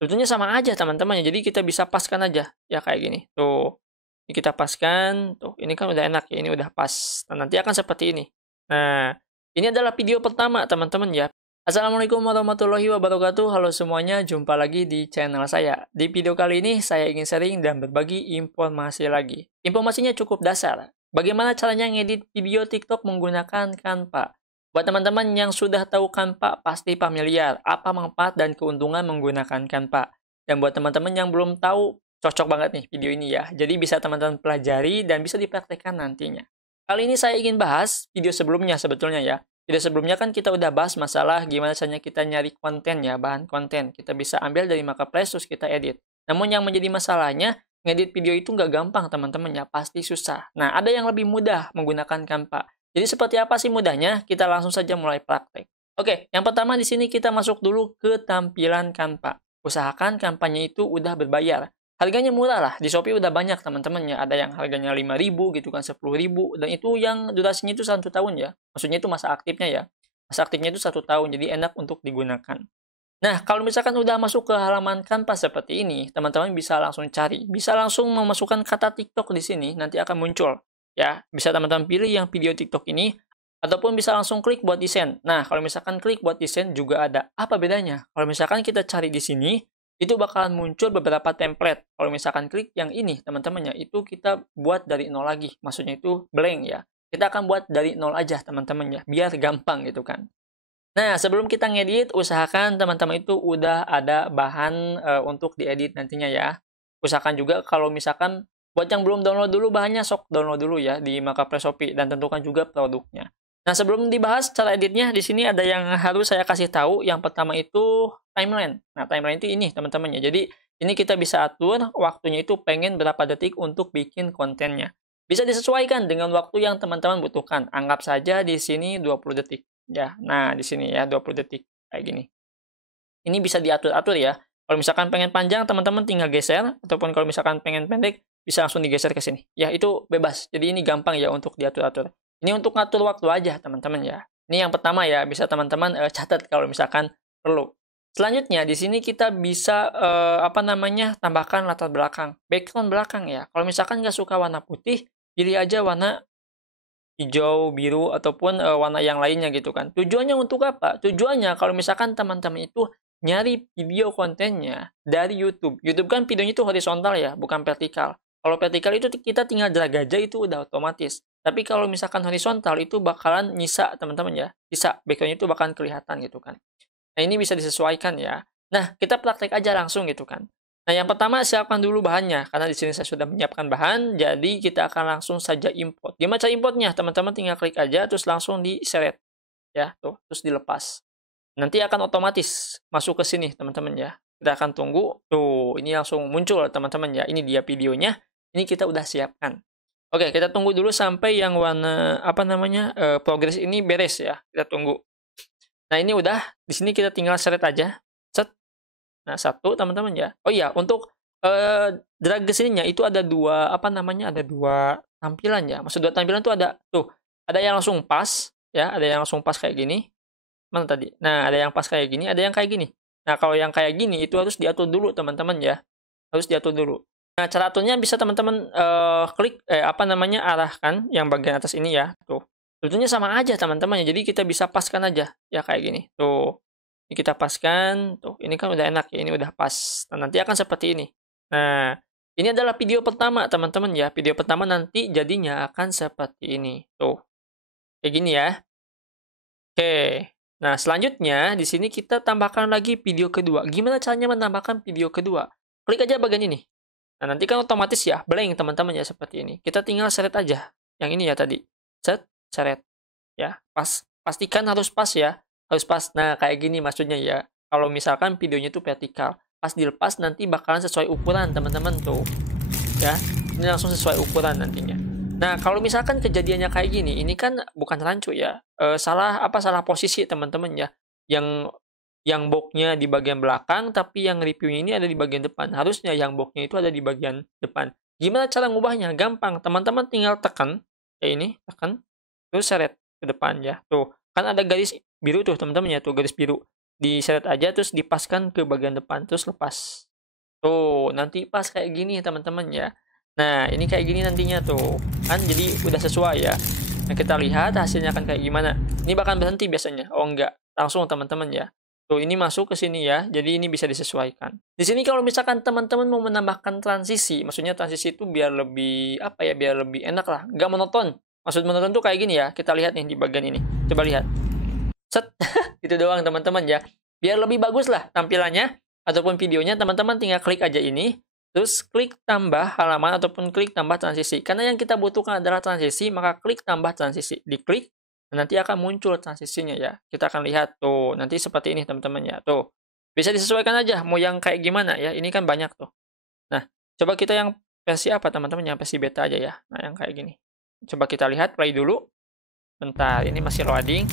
Sebetulnya sama aja teman-teman ya, jadi kita bisa paskan aja, ya kayak gini. Tuh, ini kita paskan, tuh ini kan udah enak ya, ini udah pas. Nah, nanti akan seperti ini. Nah, ini adalah video pertama teman-teman ya. Assalamualaikum warahmatullahi wabarakatuh. Halo semuanya, jumpa lagi di channel saya. Di video kali ini saya ingin sharing dan berbagi informasi lagi. Informasinya cukup dasar. Bagaimana caranya ngedit video TikTok menggunakan Canva? Buat teman-teman yang sudah tahu Canva, pasti familiar apa manfaat dan keuntungan menggunakan Canva. Dan buat teman-teman yang belum tahu, cocok banget nih video ini ya. Jadi bisa teman-teman pelajari dan bisa dipraktekkan nantinya. Kali ini saya ingin bahas video sebelumnya sebetulnya ya. Video sebelumnya kan kita udah bahas masalah gimana caranya kita nyari konten ya, bahan konten. Kita bisa ambil dari Marketplace terus kita edit. Namun yang menjadi masalahnya, ngedit video itu nggak gampang teman-teman ya, pasti susah. Nah, ada yang lebih mudah menggunakan Canva. Jadi seperti apa sih mudahnya? Kita langsung saja mulai praktek. Oke, yang pertama di sini kita masuk dulu ke tampilan Canva. Usahakan kampanye itu udah berbayar. Harganya murah lah, di Shopee udah banyak teman-teman ya. Ada yang harganya 5.000 gitu kan, 10.000. Dan itu yang durasinya itu 1 tahun ya. Maksudnya itu masa aktifnya ya. Masa aktifnya itu 1 tahun, jadi enak untuk digunakan. Nah, kalau misalkan udah masuk ke halaman Canva seperti ini, teman-teman bisa langsung cari. Bisa langsung memasukkan kata TikTok di sini, nanti akan muncul. Ya, bisa teman-teman pilih yang video TikTok ini, ataupun bisa langsung klik buat desain. Nah, kalau misalkan klik buat desain juga ada. Apa bedanya? Kalau misalkan kita cari di sini, itu bakalan muncul beberapa template. Kalau misalkan klik yang ini, teman-teman ya, itu kita buat dari nol lagi. Maksudnya itu blank ya. Kita akan buat dari nol aja, teman-teman ya, biar gampang gitu kan. Nah, sebelum kita ngedit, usahakan teman-teman itu udah ada bahan untuk diedit nantinya ya. Usahakan juga kalau misalkan buat yang belum download dulu bahannya, sok download dulu ya di Marketplace Shopee dan tentukan juga produknya. Nah, sebelum dibahas cara editnya, di sini ada yang harus saya kasih tahu. Yang pertama itu timeline. Nah, timeline itu ini teman-teman ya. Jadi, ini kita bisa atur waktunya itu pengen berapa detik untuk bikin kontennya. Bisa disesuaikan dengan waktu yang teman-teman butuhkan. Anggap saja di sini 20 detik. Ya, nah di sini ya 20 detik kayak gini. Ini bisa diatur-atur ya. Kalau misalkan pengen panjang, teman-teman tinggal geser, ataupun kalau misalkan pengen pendek, bisa langsung digeser ke sini. Ya, itu bebas. Jadi ini gampang ya untuk diatur-atur. Ini untuk ngatur waktu aja, teman-teman ya. Ini yang pertama ya, bisa teman-teman catat kalau misalkan perlu. Selanjutnya, di sini kita bisa apa namanya tambahkan latar belakang, background belakang ya. Kalau misalkan nggak suka warna putih, pilih aja warna hijau, biru, ataupun warna yang lainnya gitu kan. Tujuannya untuk apa? Tujuannya kalau misalkan teman-teman itu nyari video kontennya dari YouTube. YouTube kan videonya itu horizontal ya, bukan vertikal. Kalau vertikal itu kita tinggal drag aja itu udah otomatis. Tapi kalau misalkan horizontal itu bakalan nyisa teman-teman ya. Nyisa, background itu bakalan kelihatan gitu kan. Nah, ini bisa disesuaikan ya. Nah, kita praktek aja langsung gitu kan. Nah, yang pertama siapkan dulu bahannya, karena di sini saya sudah menyiapkan bahan, jadi kita akan langsung saja import. Gimana cara importnya? Teman-teman tinggal klik aja, terus langsung diseret, ya, tuh, terus dilepas. Nanti akan otomatis masuk ke sini, teman-teman ya. Kita akan tunggu, tuh, ini langsung muncul, teman-teman ya. Ini dia videonya, ini kita udah siapkan. Oke, kita tunggu dulu sampai yang warna, apa namanya, progress ini beres ya. Kita tunggu. Nah, ini udah, di sini kita tinggal seret aja. Set. Nah, satu teman-teman ya. Oh iya, untuk drag ke sininya itu ada dua, apa namanya, ada dua tampilan ya. Maksud dua tampilan tuh ada tuh, ada yang langsung pas ya, ada yang langsung pas kayak gini. Mana tadi? Nah, ada yang pas kayak gini, ada yang kayak gini. Nah, kalau yang kayak gini itu harus diatur dulu teman-teman ya. Harus diatur dulu. Nah, cara aturnya bisa teman-teman klik apa namanya, arahkan yang bagian atas ini ya. Tuh. Sebetulnya sama aja teman-teman ya. Jadi kita bisa paskan aja ya kayak gini. Tuh. Ini kita paskan, tuh ini kan udah enak ya, ini udah pas. Nah, nanti akan seperti ini. Nah, ini adalah video pertama teman-teman ya. Video pertama nanti jadinya akan seperti ini. Tuh, kayak gini ya. Oke. Nah, selanjutnya di sini kita tambahkan lagi video kedua. Gimana caranya menambahkan video kedua? Klik aja bagian ini. Nah, nanti kan otomatis ya, blank teman-teman ya seperti ini. Kita tinggal seret aja. Yang ini ya tadi. Set, seret. Ya, pas. Pastikan harus pas ya. Harus pas. Nah, kayak gini maksudnya ya. Kalau misalkan videonya itu vertikal, pas dilepas nanti bakalan sesuai ukuran teman-teman tuh. Ya, ini langsung sesuai ukuran nantinya. Nah, kalau misalkan kejadiannya kayak gini, ini kan bukan rancu ya. Salah posisi teman-teman ya. Yang boxnya di bagian belakang, tapi yang reviewnya ini ada di bagian depan. Harusnya yang boxnya itu ada di bagian depan. Gimana cara ngubahnya? Gampang. Teman-teman tinggal tekan, kayak ini, tekan, terus seret ke depan ya. Tuh, kan ada garis biru tuh teman-teman ya, tuh garis biru. diseret aja terus dipaskan ke bagian depan terus lepas. Tuh, nanti pas kayak gini teman-teman ya. Nah, ini kayak gini nantinya tuh. Kan jadi udah sesuai ya. Nah, kita lihat hasilnya akan kayak gimana. Ini bahkan berhenti biasanya. Oh, enggak. Langsung teman-teman ya. Tuh, ini masuk ke sini ya. Jadi ini bisa disesuaikan. Di sini kalau misalkan teman-teman mau menambahkan transisi, maksudnya transisi itu biar lebih apa ya, biar lebih enak lah, nggak monoton. Maksud monoton tuh kayak gini ya. Kita lihat nih di bagian ini. Coba lihat. Set. Itu doang teman-teman ya. Biar lebih bagus lah tampilannya ataupun videonya, teman-teman tinggal klik aja ini, terus klik tambah halaman ataupun klik tambah transisi. Karena yang kita butuhkan adalah transisi, maka klik tambah transisi. Diklik, nanti akan muncul transisinya ya. Kita akan lihat tuh, nanti seperti ini teman-teman ya. Tuh, bisa disesuaikan aja mau yang kayak gimana ya. Ini kan banyak tuh. Nah, coba kita yang versi apa teman-teman? Yang versi beta aja ya. Nah, yang kayak gini. Coba kita lihat, play dulu. Bentar, ini masih loading.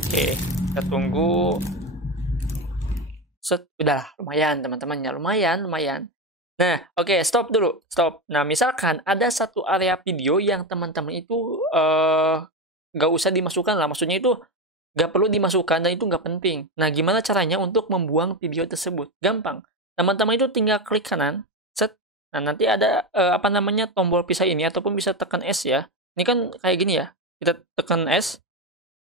Oke, kita tunggu. Set, udahlah, lumayan teman-teman ya, lumayan. Nah, oke, stop dulu, stop. Nah, misalkan ada satu area video yang teman-teman itu nggak usah dimasukkan lah, maksudnya itu nggak perlu dimasukkan dan itu nggak penting. Nah, gimana caranya untuk membuang video tersebut? Gampang. Teman-teman itu tinggal klik kanan, set. Nah, nanti ada apa namanya tombol pisah ini ataupun bisa tekan S ya. Ini kan kayak gini ya. Kita tekan S,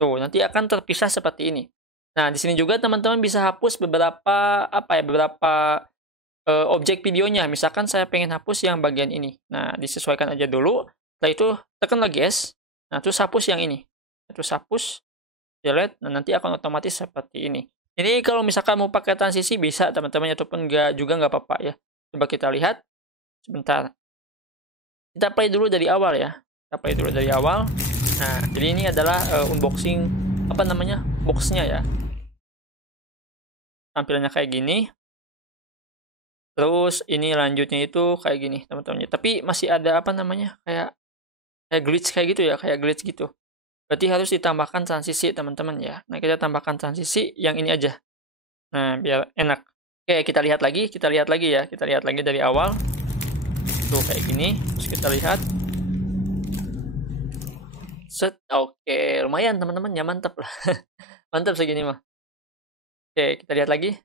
tuh nanti akan terpisah seperti ini. Nah, di sini juga teman-teman bisa hapus beberapa apa ya, beberapa objek videonya. Misalkan saya pengen hapus yang bagian ini. Nah, disesuaikan aja dulu. Setelah itu tekan lagi S. Nah, terus hapus yang ini. Terus hapus, delete. Nah, nanti akan otomatis seperti ini. Ini kalau misalkan mau pakai transisi bisa teman-teman, ataupun enggak juga nggak apa-apa ya. Coba kita lihat. Sebentar. Kita play dulu dari awal ya. Kita play dulu dari awal. Nah, jadi ini adalah unboxing apa namanya? Boxnya ya. Tampilannya kayak gini. Terus ini lanjutnya itu kayak gini teman-teman. Tapi masih ada apa namanya, kayak glitch kayak gitu ya, kayak glitch gitu. Berarti harus ditambahkan transisi teman-teman ya. Nah, kita tambahkan transisi yang ini aja. Nah, biar enak. Oke, kita lihat lagi ya. Kita lihat lagi dari awal. Tuh kayak gini. Terus kita lihat. Set, oke, lumayan teman-teman ya, mantap lah. Mantap segini mah. Oke, kita lihat lagi.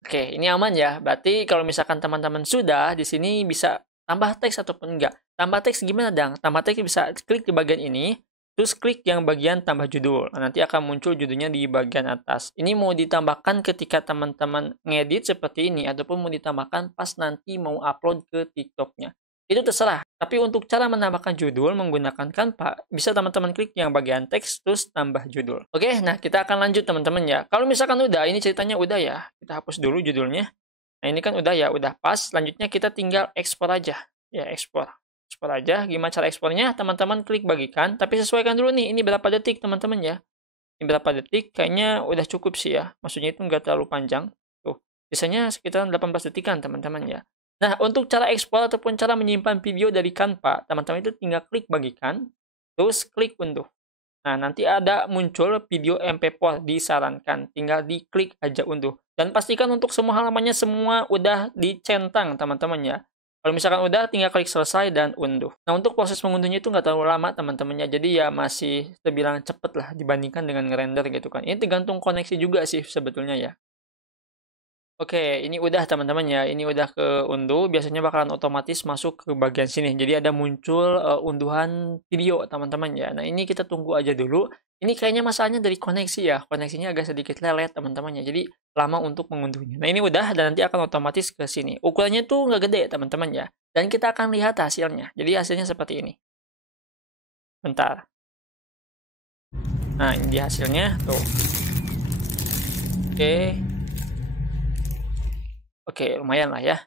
Oke, ini aman ya. Berarti kalau misalkan teman-teman sudah di sini bisa tambah teks ataupun enggak. Tambah teks gimana, Dang? Tambah teks bisa klik di bagian ini, terus klik yang bagian tambah judul. Nah, nanti akan muncul judulnya di bagian atas. Ini mau ditambahkan ketika teman-teman ngedit seperti ini ataupun mau ditambahkan pas nanti mau upload ke TikTok-nya. Itu terserah. Tapi untuk cara menambahkan judul menggunakan Canva, bisa teman-teman klik yang bagian teks, terus tambah judul. Oke, nah kita akan lanjut teman-teman ya. Kalau misalkan udah, ini ceritanya udah ya. Kita hapus dulu judulnya. Nah, ini kan udah ya, udah pas. Selanjutnya kita tinggal ekspor aja. Ya, ekspor. Ekspor aja. Gimana cara ekspornya? Teman-teman klik bagikan. Tapi sesuaikan dulu nih, ini berapa detik teman-teman ya. Ini berapa detik, kayaknya udah cukup sih ya. Maksudnya itu nggak terlalu panjang. Tuh, biasanya sekitar 18 detikan teman-teman ya. Nah, untuk cara ekspor ataupun cara menyimpan video dari Canva, teman-teman itu tinggal klik bagikan, terus klik unduh. Nah, nanti ada muncul video MP4 disarankan, tinggal diklik aja unduh. Dan pastikan untuk semua halamannya semua udah dicentang, teman-teman ya. Kalau misalkan udah, tinggal klik selesai dan unduh. Nah, untuk proses mengunduhnya itu nggak terlalu lama, teman-teman ya. Jadi ya masih terbilang cepet lah dibandingkan dengan ngerender gitu kan. Ini tergantung koneksi juga sih sebetulnya ya. Oke, ini udah teman-teman ya, ini udah keunduh, biasanya bakalan otomatis masuk ke bagian sini. Jadi ada muncul unduhan video teman-teman ya. Nah, ini kita tunggu aja dulu. Ini kayaknya masalahnya dari koneksi ya, koneksinya agak sedikit lelet teman-teman ya. Jadi lama untuk mengunduhnya. Nah, ini udah dan nanti akan otomatis ke sini. Ukurannya tuh nggak gede teman-teman ya. Dan kita akan lihat hasilnya. Jadi hasilnya seperti ini. Bentar. Nah, ini dia hasilnya tuh. Oke. Oke, lumayan lah ya.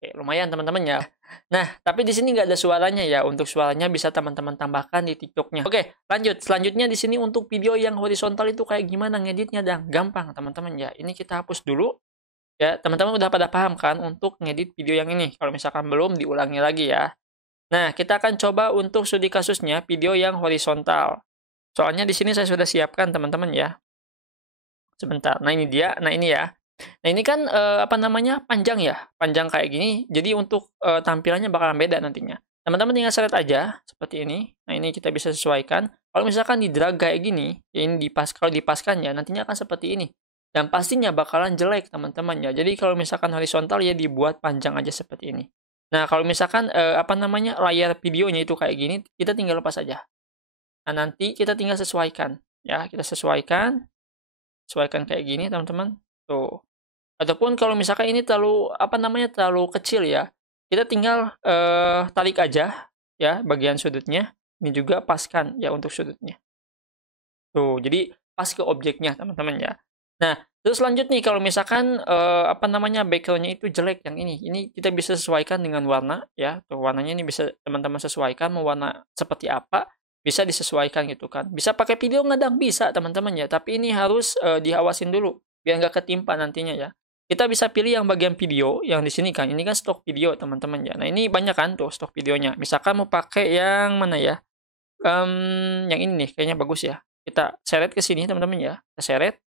Oke, lumayan teman-teman ya. Nah, tapi di sini nggak ada suaranya ya. Untuk suaranya bisa teman-teman tambahkan di TikToknya. Oke, lanjut. Selanjutnya di sini untuk video yang horizontal itu kayak gimana ngeditnya, Dang? Gampang, teman-teman ya. Ini kita hapus dulu. Ya, teman-teman udah pada paham kan untuk ngedit video yang ini. Kalau misalkan belum, diulangi lagi ya. Nah, kita akan coba untuk studi kasusnya video yang horizontal. Soalnya di sini saya sudah siapkan, teman-teman ya. Sebentar. Nah, ini dia. Nah, ini ya. Nah, ini kan apa namanya? Panjang ya. Panjang kayak gini. Jadi untuk tampilannya bakalan beda nantinya. teman-teman tinggal seret aja seperti ini. Nah, ini kita bisa sesuaikan. Kalau misalkan di drag kayak gini, ya ini kalau dipaskan ya, nantinya akan seperti ini. Dan pastinya bakalan jelek, teman-teman ya. Jadi kalau misalkan horizontal ya dibuat panjang aja seperti ini. Nah, kalau misalkan apa namanya layar videonya itu kayak gini, kita tinggal lepas aja. Nah, nanti kita tinggal sesuaikan ya, kita sesuaikan kayak gini, teman-teman. Tuh. Ataupun kalau misalkan ini terlalu apa namanya terlalu kecil ya, kita tinggal tarik aja ya bagian sudutnya. Ini juga paskan ya untuk sudutnya. Tuh, jadi pas ke objeknya, teman-teman ya. Nah, terus lanjut nih kalau misalkan apa namanya backgroundnya itu jelek yang ini kita bisa sesuaikan dengan warna ya. Tuh, warnanya ini bisa teman-teman sesuaikan mau warna seperti apa, bisa disesuaikan gitu kan. Bisa pakai video ngadang bisa, teman-teman ya, tapi ini harus diawasin dulu biar nggak ketimpa nantinya ya. Kita bisa pilih yang bagian video yang di sini kan. Ini kan stok video, teman-teman ya. Nah, ini banyak kan tuh stok videonya. Misalkan mau pakai yang mana ya? Yang ini nih kayaknya bagus ya. Kita seret ke sini teman-teman ya. Kita seret.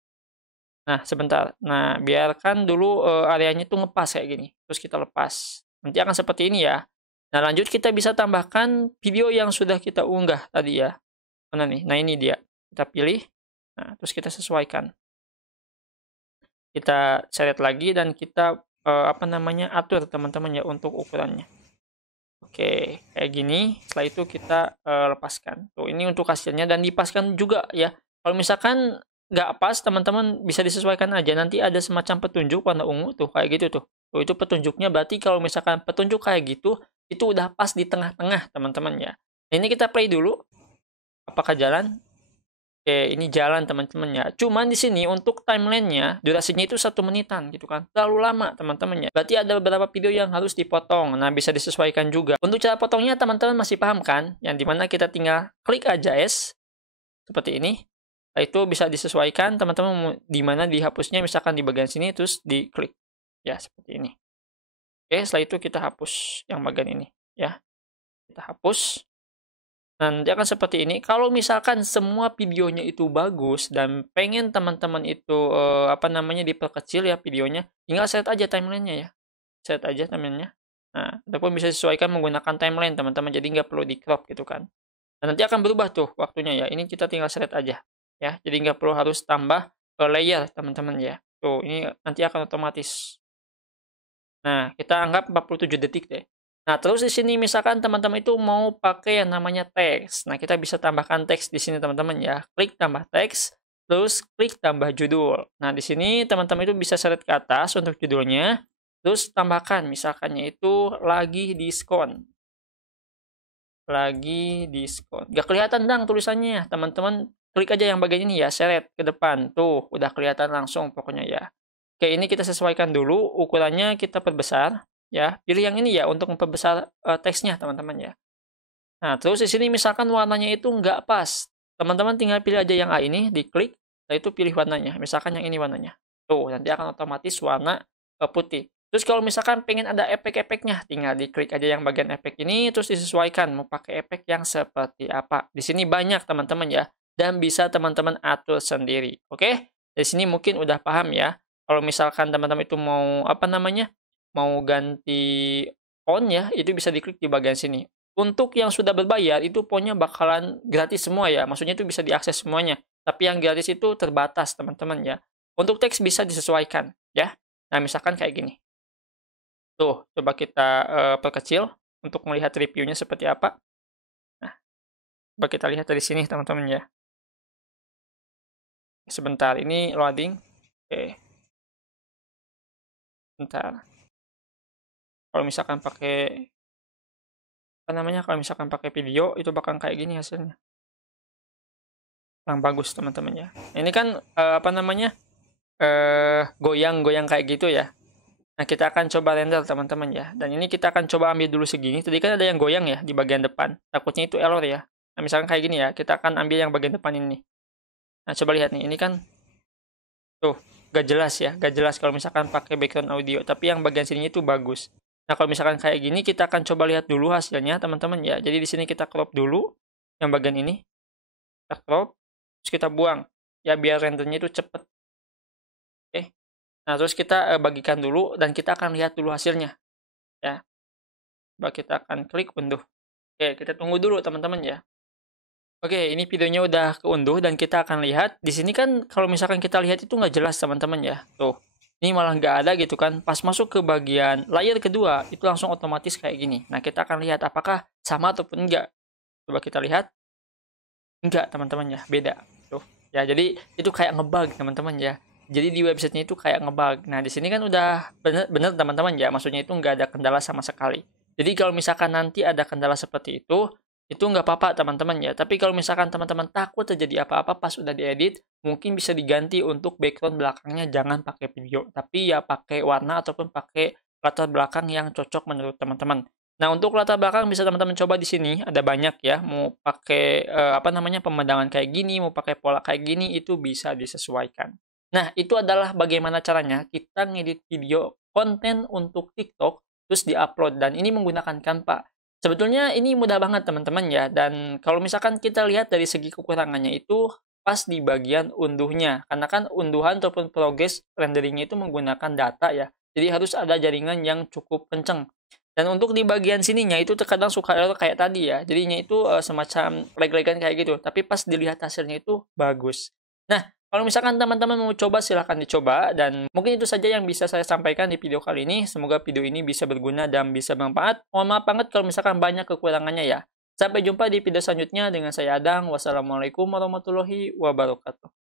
Nah, sebentar. Nah, biarkan dulu areanya tuh ngepas kayak gini. Terus kita lepas. Nanti akan seperti ini ya. Nah, lanjut kita bisa tambahkan video yang sudah kita unggah tadi ya. Mana nih? Nah, ini dia. Kita pilih. Nah, terus kita sesuaikan. Kita seret lagi dan kita apa namanya atur teman-teman ya untuk ukurannya. Oke, kayak gini. Setelah itu kita lepaskan. Tuh, ini untuk hasilnya dan dipaskan juga ya. Kalau misalkan nggak pas, teman-teman bisa disesuaikan aja. Nanti ada semacam petunjuk warna ungu tuh, kayak gitu tuh. Tuh, itu petunjuknya berarti kalau misalkan petunjuk kayak gitu, itu udah pas di tengah-tengah, teman-teman ya. Nah, ini kita play dulu. Apakah jalan? Oke, ini jalan teman-teman ya. Cuman di sini untuk timelinenya, durasinya itu 1 menitan gitu kan. Terlalu lama teman-teman ya. Berarti ada beberapa video yang harus dipotong. Nah, bisa disesuaikan juga. Untuk cara potongnya teman-teman masih paham kan? Yang dimana kita tinggal klik aja S. Seperti ini. Nah, itu bisa disesuaikan teman-teman dimana dihapusnya misalkan di bagian sini terus diklik. Ya, seperti ini. Oke, setelah itu kita hapus yang bagian ini. Ya, kita hapus. Nah, nanti akan seperti ini. Kalau misalkan semua videonya itu bagus dan pengen teman-teman itu apa namanya diperkecil ya videonya, tinggal set aja timelinenya ya. Set aja timelinenya. Nah, ataupun bisa disesuaikan menggunakan timeline teman-teman. Jadi nggak perlu di crop gitu kan. Nah, nanti akan berubah tuh waktunya ya. Ini kita tinggal set aja ya. Jadi nggak perlu harus tambah layer teman-teman ya. Tuh, ini nanti akan otomatis. Nah, kita anggap 47 detik deh. Nah, terus di sini misalkan teman-teman itu mau pakai yang namanya teks. Nah, kita bisa tambahkan teks di sini teman-teman ya. Klik tambah teks, terus klik tambah judul. Nah, di sini teman-teman itu bisa seret ke atas untuk judulnya. Terus tambahkan misalkannya itu lagi diskon. Lagi diskon. Gak kelihatan dong tulisannya. Teman-teman klik aja yang bagian ini ya, seret ke depan. Tuh, udah kelihatan langsung pokoknya ya. Oke, ini kita sesuaikan dulu, ukurannya kita perbesar, ya. Pilih yang ini ya untuk memperbesar teksnya, teman-teman ya. Nah, terus di sini misalkan warnanya itu nggak pas. Teman-teman tinggal pilih aja yang A ini, diklik, lalu itu pilih warnanya. Misalkan yang ini warnanya. Tuh, nanti akan otomatis warna putih. Terus kalau misalkan pengen ada efek-efeknya, tinggal diklik aja yang bagian efek ini, terus disesuaikan mau pakai efek yang seperti apa. Di sini banyak teman-teman ya, dan bisa teman-teman atur sendiri. Oke? Di sini mungkin udah paham ya. Kalau misalkan teman-teman itu mau apa namanya, mau ganti on ya, itu bisa diklik di bagian sini. Untuk yang sudah berbayar, itu ponnya bakalan gratis semua ya. Maksudnya itu bisa diakses semuanya. Tapi yang gratis itu terbatas, teman-teman ya. Untuk teks bisa disesuaikan ya. Nah, misalkan kayak gini. Tuh, coba kita perkecil untuk melihat reviewnya seperti apa. Nah, coba kita lihat dari sini, teman-teman ya. Sebentar, ini loading. Oke. Bentar. Kalau misalkan pakai apa namanya? Kalau misalkan pakai video itu bakal kayak gini hasilnya. Yang bagus, teman-teman ya. Ini kan apa namanya? Goyang-goyang kayak gitu ya. Nah, kita akan coba render teman-teman ya. Dan ini kita akan coba ambil dulu segini. Tadi kan ada yang goyang ya di bagian depan. Takutnya itu error ya. Nah, misalkan kayak gini ya. Kita akan ambil yang bagian depan ini. Nah, coba lihat nih. Ini kan tuh gak jelas ya. Gak jelas kalau misalkan pakai background audio. Tapi yang bagian sini itu bagus. Nah, kalau misalkan kayak gini kita akan coba lihat dulu hasilnya teman-teman ya. Jadi di sini kita crop dulu yang bagian ini. Kita crop. Terus kita buang. Ya biar rendernya itu cepet. Oke. Nah, terus kita bagikan dulu dan kita akan lihat dulu hasilnya. Ya. Coba kita akan klik unduh. Oke, kita tunggu dulu teman-teman ya. Oke, ini videonya udah keunduh dan kita akan lihat. Di sini kan kalau misalkan kita lihat itu nggak jelas teman-teman ya. Tuh, ini malah nggak ada gitu kan. Pas masuk ke bagian layar kedua, itu langsung otomatis kayak gini. Nah, kita akan lihat apakah sama ataupun enggak. Coba kita lihat. Enggak teman-teman ya, beda. Tuh, ya jadi itu kayak ngebug teman-teman ya. Jadi di websitenya itu kayak ngebug. Nah, di sini kan udah bener teman-teman ya. Maksudnya itu nggak ada kendala sama sekali. Jadi kalau misalkan nanti ada kendala seperti itu nggak apa-apa teman-teman ya. Tapi kalau misalkan teman-teman takut terjadi apa-apa pas udah diedit, mungkin bisa diganti untuk background belakangnya jangan pakai video, tapi ya pakai warna ataupun pakai latar belakang yang cocok menurut teman-teman. Nah, untuk latar belakang bisa teman-teman coba di sini, ada banyak ya, mau pakai apa namanya pemandangan kayak gini, mau pakai pola kayak gini, itu bisa disesuaikan. Nah, itu adalah bagaimana caranya kita ngedit video konten untuk TikTok terus diupload dan ini menggunakan Canva. Sebetulnya ini mudah banget teman-teman ya, dan kalau misalkan kita lihat dari segi kekurangannya itu pas di bagian unduhnya, karena kan unduhan ataupun progress renderingnya itu menggunakan data ya, jadi harus ada jaringan yang cukup kenceng. Dan untuk di bagian sininya itu terkadang suka error kayak tadi ya, jadinya itu semacam lag-lagan kayak gitu, tapi pas dilihat hasilnya itu bagus. Nah, kalau misalkan teman-teman mau coba silahkan dicoba dan mungkin itu saja yang bisa saya sampaikan di video kali ini. Semoga video ini bisa berguna dan bisa bermanfaat. Mohon maaf banget kalau misalkan banyak kekurangannya ya. Sampai jumpa di video selanjutnya dengan saya Adang. Wassalamualaikum warahmatullahi wabarakatuh.